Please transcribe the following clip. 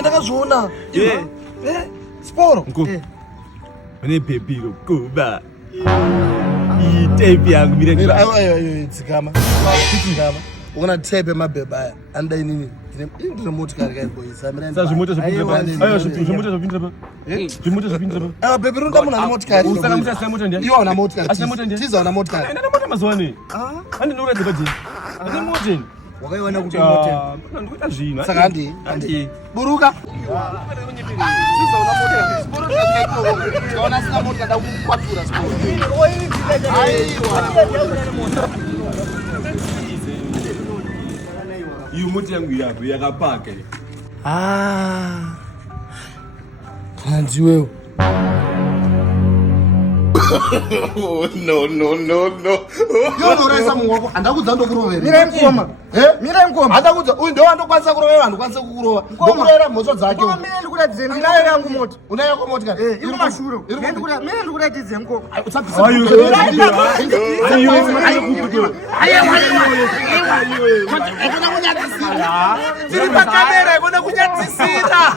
ndakazviona sporo une pepiro kuba itape yangu mire dzikama uona tape mabheba aya anoda inini ndine motikari kaiboisa zvimota zvapindira pa bhebi runda munhu ane motikari iwo una motikari tiza una motikari mota mazuvane andinoratidza pajini ane moteni wakaiona kuti ndikuita zvino saka handi buruka tiza una motikari sporo tikaona sina motikari da kukwatura sporo iyo moti yangu yapo yakapaka kana ndiwewo yonoraisa muoko handakudza ndokurovera mira ngoma handakudza uyu ndo wandokwanisa kurovera vanhu kwanisa kukurova ndokurovera mhosvo dzake ndinayo yangu moto unayako motikari iri kumashure mine ndikuratidze ngoma tiri pakamera ikona kunyadzisira